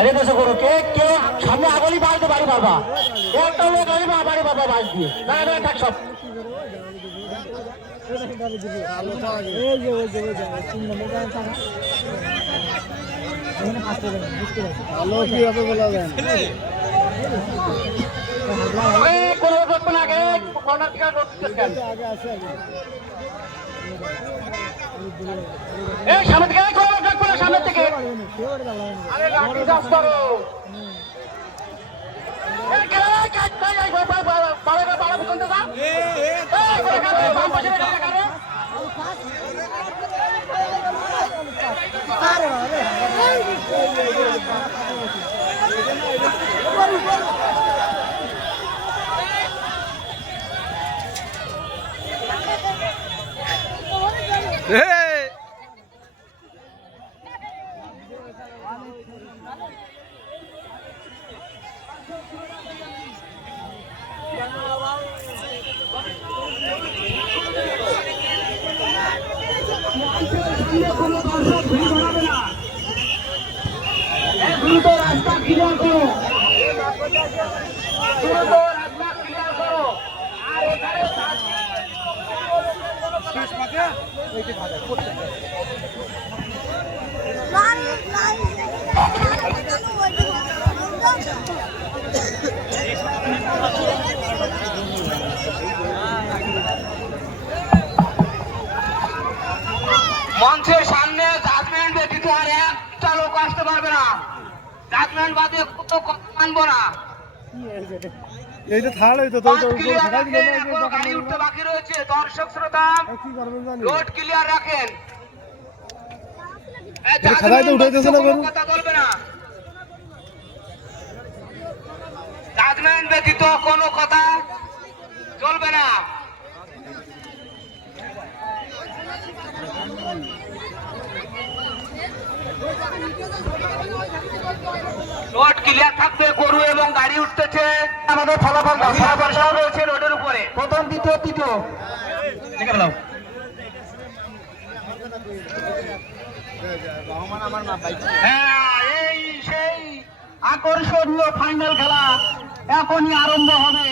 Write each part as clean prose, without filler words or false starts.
সাড়ে 10 করো কে কেউ সামনে আগলি বাড়তে বাড়ি বাবা একটা লোক আগে বাড়ি বাবা বাস দিয়ে না না থাক সব কোনো রকম আগে কর্নার থেকে সামনে থেকে সামনে থেকে আরে লাঠি চাষ করো দ্রুত রাস্তা ক্লিয়ার করো দ্রুত রাস্তা ক্লিয়ার করো আর এখানে মঞ্চের সামনে জাজমেন্ট ব্যতীত আর একটা লোক আসতে পারবে না জাজমেন্ট বাদে কত কথা মানবো না এইটা থাড় হইতো তো গাড়ি উঠতে বাকি রয়েছে দর্শক শ্রোতা রোড ক্লিয়ার রাখেন খাদাই তো উঠাইতেছে না কথা বলবে না জাজমেন্ট ব্যতীত কোনো কথা চলবে না রোড ক্লিয়ার থাকবে গরু এবং গাড়ি উঠতেছে আমাদের ফলাফল রয়েছে রোডের উপরে প্রথম দ্বিতীয় তৃতীয় হ্যাঁ এই সেই আকর্ষণীয় ফাইনাল খেলা এখনই আরম্ভ হবে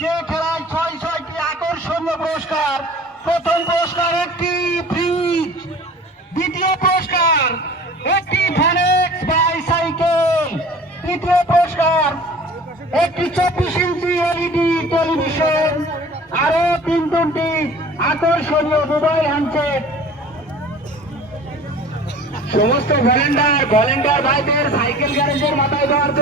যে খেলায় 6টি আকর্ষণীয় পুরস্কার প্রথম পুরস্কার একটি ফ্রিজ দ্বিতীয় পুরস্কার একটি ফ্যানেক্স বাইসাইকেল তৃতীয় পুরস্কার একটি 24 ইঞ্চি এলইডি টেলিভিশন আরো 3টি আকর্ষণীয় মোবাইল হ্যান্ডসেট সমস্ত ভলেন্টিয়ার ভাইদের সাইকেল গ্যারেজের মাথায় দেওয়ার